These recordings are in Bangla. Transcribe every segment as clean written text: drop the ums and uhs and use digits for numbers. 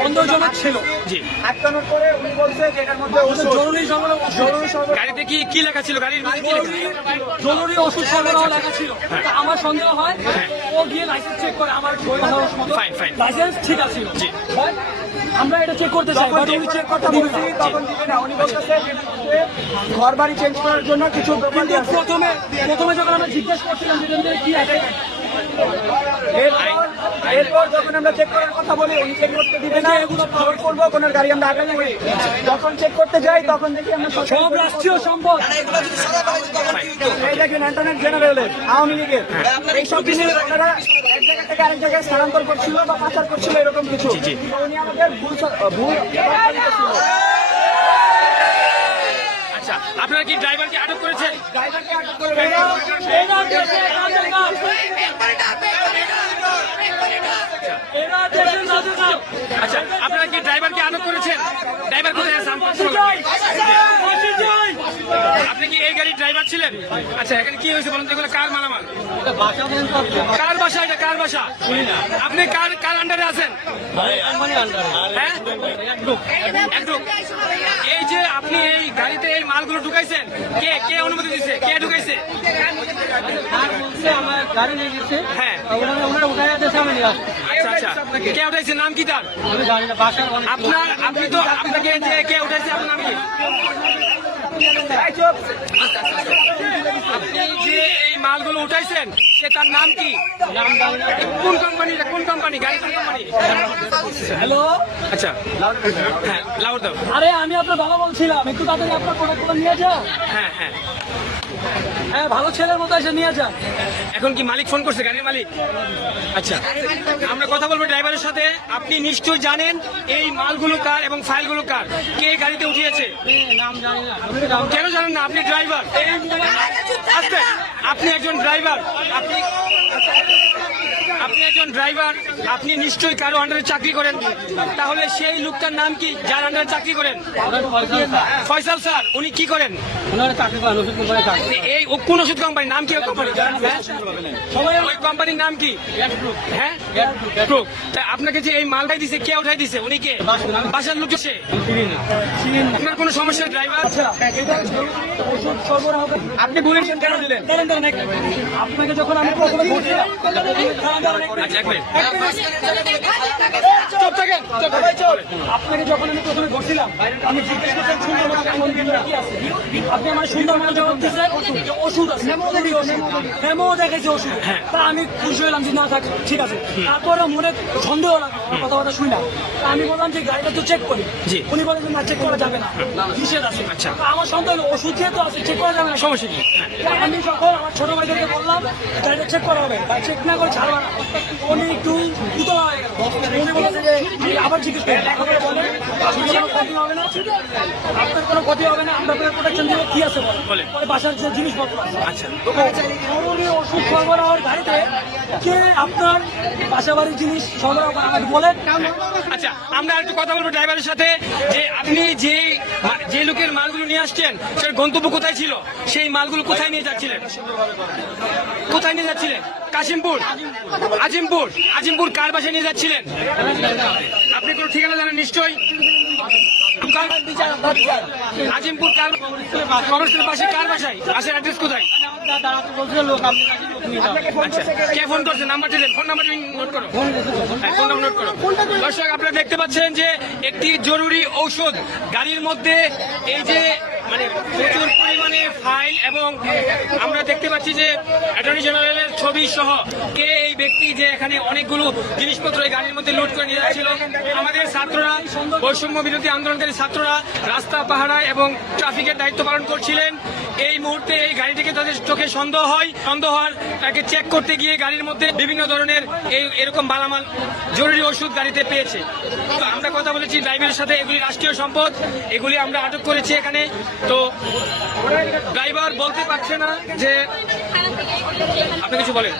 সন্দেহজনক ছিল। জি, আটকানোর পরে উনি বলছে যে এটার মধ্যে জরুরি সরবরাহ। গাড়িতে কি লেখা ছিল? গাড়ির মধ্যে কি লেখা? জরুরি ওষুধ সরবরাহ লেখা ছিল। আমার সন্দেহ হয় ও গিয়ে লাইসেন্স চেক করে, আমার লাইসেন্স ঠিক আছে। জি, আমরা এটা চেক করতে চাই, বাট উনি চেক করতে বলছি তখন দিবে না। উনি বলতেছে ঘর বাড়ি চেঞ্জ করার জন্য কিছু প্রথমে যখন আমরা জিজ্ঞেস করছিলাম যে কি আছে, এরপর যখন আমরা চেক করার কথা বলি উনি চেক করতে দিবে না, জোর করবো কোন গাড়ি আমরা আগে নেই। যখন চেক করতে যাই তখন দেখি আমরা সব রাষ্ট্রীয় সম্পদ, এই দেখেন অ্যান্টনি জেনারেলের, আওয়ামী লীগের, এইসব জিনিস আপনারা এক জায়গা থেকে আরেক জায়গায় স্থানান্তর করছিল বা পাচার করছিল, এরকম কিছু। উনি আমাদের ভুল। আচ্ছা, আপনারা কি ড্রাইভারকে আটক করেছেন? ড্রাইভারকে আটক করে আচ্ছা, আপনারা কি ড্রাইভারকে আটক করেছেন? ড্রাইভার কোথায় আছে? আপনি কি এই গাড়ির ড্রাইভার ছিলেন? আচ্ছা, এখানে কি হয়েছে বলুন তো? এগুলো কার মালামাল? কার বাসা এটা? কার বাসা? আপনি কার আন্ডারে আছেন? হ্যাঁ, এই যে আপনি এই গাড়িতে এই মালগুলো ঢুকাইছেন, কে অনুমতি দিচ্ছে? কে ঢুকাইছে? আমার গাড়ি নিয়ে গেছে। হ্যাঁ, ওনারা উঠাই দিয়েছে, আমি নিয়ে আসছি। আচ্ছা, কে উঠাইছে? নাম কি তার? আপনি তো আপনাকে যে কে উঠাইছে আপনার নাম কি? আপনি যে এই মালগুলো উঠাইছেন সে তার নাম কি? কোন কোম্পানি? গাড়ি কোন কোম্পানি? হ্যালো, আচ্ছা, হ্যাঁ, লাউড দাও। আরে আমি আপনার বাবা বলছিলাম, একটু তাড়াতাড়ি আপনার প্রোডাক্টগুলো নিয়ে যান। হ্যাঁ হ্যাঁ হ্যাঁ, ভালো ছেলের মতো এসে নিয়ে যান। এখন কি মালিক ফোন করছে? গাড়ির মালিক? আচ্ছা, আমরা কথা বলবো ড্রাইভারের সাথে। আপনি নিশ্চয়ই জানেন এই মালগুলো কার এবং ফাইলগুলো কার, কে গাড়িতে উঠিয়েছে? নাম জানি না। কেন জানেন না? আপনি ড্রাইভার। আস্তে, আপনি একজন ড্রাইভার, আপনি একজন ড্রাইভার, আপনি নিশ্চয়ই কারো আন্ডারে চাকরি করেন। তাহলে সেই লোকটার নাম কি যার আন্ডারে চাকরি করেন? ফয়সাল স্যার। উনি কি করেন? এই কোন ওষুধ কোম্পানি? নাম কি কোম্পানি? ওই কোম্পানির নাম কি? হ্যাঁ, আপনাকে যে এই মালটাই দিছে, কে উঠাই দিছে? উনি কে? বাসার লোক? আপনার কোনো সমস্যা ড্রাইভার? আপনি বলেছেন কেন দিলেন? আপনাকে যখন আমি প্রথমে বলছিলাম, আচ্ছা, এক মিনিট। আপনাকে যখন আমি প্রথমে বলছিলাম, আমি জিজ্ঞেস করছিলাম সুন্দরবন কি আছে, আপনি আমার সুন্দরবন জবাব দিচ্ছেন ওষুধ আছে, হেমো দেখেছি ওষুধ। তা আমি খুশি হলাম যে না থাক, ঠিক আছে। তারপরে মনে সন্দেহ লাগলো কথাবার্তা শুনি না। আমি বললাম যে গাড়িটা তো চেক করি। উনি বলেন না, চেক করা যাবে না, নিষেধ আছে। আচ্ছা, আমার সন্দেহ হলো ওষুধ যেহেতু আছে চেক করা যাবে না, সমস্যা কি? আমি যখন আমার ছোট ভাইদেরকে বললাম গাড়িটা চেক করা হবে, চেক না করে ছাড়বা না, উনি একটু উতলা হয়ে গেল। উনি বলেছে যে আবার জিজ্ঞেস করেন, বলেন ক্ষতি হবে না, আপনার কোনো ক্ষতি হবে না, আমরা আপনার প্রোটেকশন দিব, কি আছে বলে বাসার যে জিনিসপত্র। আচ্ছা, জরুরি ওষুধ সরবরাহের গাড়িতে কে আপনার বাসা বাড়ির জিনিস সরবরাহ করে আমাকে বলেন। আচ্ছা, আমরা একটু কথা বলবো ড্রাইভারের সাথে যে আপনি যে লোকের মালগুলো নিয়ে আসছেন সেটার গন্তব্য কোথায় ছিল? সেই মালগুলো কোথায় নিয়ে যাচ্ছিলেন? কোথায় নিয়ে যাচ্ছিলেন? কাশিমপুর, আজিমপুর কার বাসায় নিয়ে যাচ্ছিলেন? আপনি কোনো ঠিকানা জানেন নিশ্চয়ই? আজিমপুর কার পাশে? কার বাসায়? বাসার অ্যাড্রেস কোথায়? আচ্ছা, কে ফোন করছে? নাম্বারটা দেন, ফোন নাম্বার নোট করো। ফোন নাম্বার নোট করো। দর্শক, আপনারা দেখতে পাচ্ছেন যে একটি জরুরি ঔষধ গাড়ির মধ্যে, এই যে মানে প্রচুর পরিমাণে ফাইল, এবং আমরা দেখতে পাচ্ছি যে অ্যাটর্নি জেনারেলের ছবি সহ কে এই ব্যক্তি যে এখানে অনেকগুলো জিনিসপত্র এই গাড়ির মধ্যে লোড করে নিয়ে যাচ্ছিল। আমাদের ছাত্ররা, বৈষম্য বিরোধী আন্দোলনকারী ছাত্ররা রাস্তা পাহারায় এবং ট্রাফিকের দায়িত্ব পালন করছিলেন। এই মুহূর্তে এই গাড়িটিকে তাদের চোখে সন্দেহ হয়, তাকে চেক করতে গিয়ে গাড়ির মধ্যে বিভিন্ন ধরনের এরকম মালামাল, জরুরি ওষুধ গাড়িতে পেয়েছে। তো আমরা কথা বলেছি ড্রাইভারের সাথে, এগুলি রাষ্ট্রীয় সম্পদ, এগুলি আমরা আটক করেছি এখানে। তো ড্রাইভার বলতে পারছে না যে আপনি কিছু বলেন।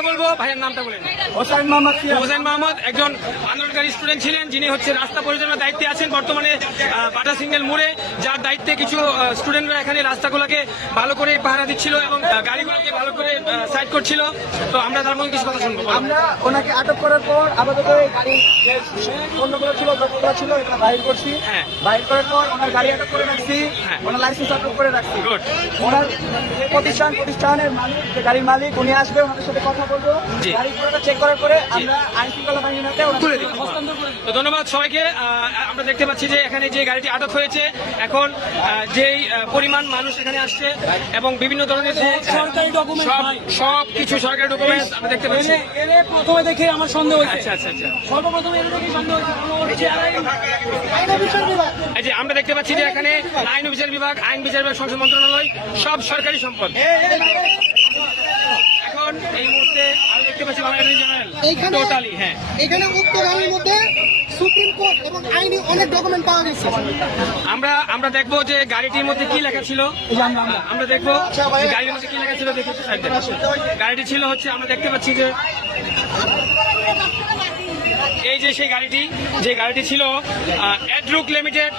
কথা বলবো, ভাইয়ের নামটা বলেন। হোসেন মোহাম্মদ হোসেন মাহমুদ একজন আন্দোলনকারী স্টুডেন্ট ছিলেন, যিনি হচ্ছে রাস্তা পরিচালনার দায়িত্বে আছেন বর্তমানে বাটা সিঙ্গেল মোড়ে, যার দায়িত্বে কিছু স্টুডেন্টরা এখানে রাস্তাগুলোকে ভালো করে পাহারা দিচ্ছিল এবং গাড়িগুলোকে ভালো করে সাইড করছিল। তো আমরা তার মধ্যে কিছু কথা শুনবো। আমরা ওনাকে আটক করার পর আপাতত এই গাড়ি যে পণ্যগুলো ছিল যতগুলো ছিল এটা বাইর করছি। হ্যাঁ। বাইর করার পর ওনার গাড়ি আটক করে রাখছি, হ্যাঁ। ওনার লাইসেন্স আটক করে রাখছি। গুড। ওনার যে প্রতিষ্ঠানের মালিক, যে গাড়ির মালিক, উনি আসবে, ওনাদের সাথে কথা বলবো। জি। গাড়ি পুরোটা চেক করার পরে আমরা আইন শৃঙ্খলা বাহিনীর হাতে তুলে দিন। তো ধন্যবাদ সবাইকে। আমরা দেখতে পাচ্ছি যে এখানে যে গাড়িটি আটক হয়েছে, এখন যেই পরিমাণ মানুষ এখানে আসছে এবং বিভিন্ন ধরনের যে সরকারি ডকুমেন্ট সব কিছু সরকারি ডকুমেন্টস আমরা দেখতে পাচ্ছি। এলে প্রথমে দেখে আমার সন্দেহ হয়েছে। আচ্ছা আচ্ছা আচ্ছা। সর্বপ্রথম এর দেখে সন্দেহ হয়েছে এই যে আমরা দেখতে পাচ্ছি যে এখানে আইন ও বিচার বিভাগ, আইন বিচার বিভাগ, সংসদ মন্ত্রণালয় সব সরকারি সম্পদ। এখন এই মুহূর্তে আমরা দেখতে পাচ্ছি বাংলা অ্যাটর্নি জেনারেল এইখানে টোটালি। হ্যাঁ, এখানে উক্ত গাড়ির মধ্যে সুপ্রিম কোর্ট এবং আইনি অনেক ডকুমেন্ট পাওয়া গেছে। আমরা দেখবো যে গাড়িটির মধ্যে কি লেখা ছিল। আমরা দেখবো যে গাড়ির মধ্যে কি লেখা ছিল। দেখি একটু side দেন। গাড়িটি ছিল হচ্ছে, আমরা দেখতে পাচ্ছি যে এই যে সেই গাড়িটি, যে গাড়িটি ছিল এডরুক লিমিটেড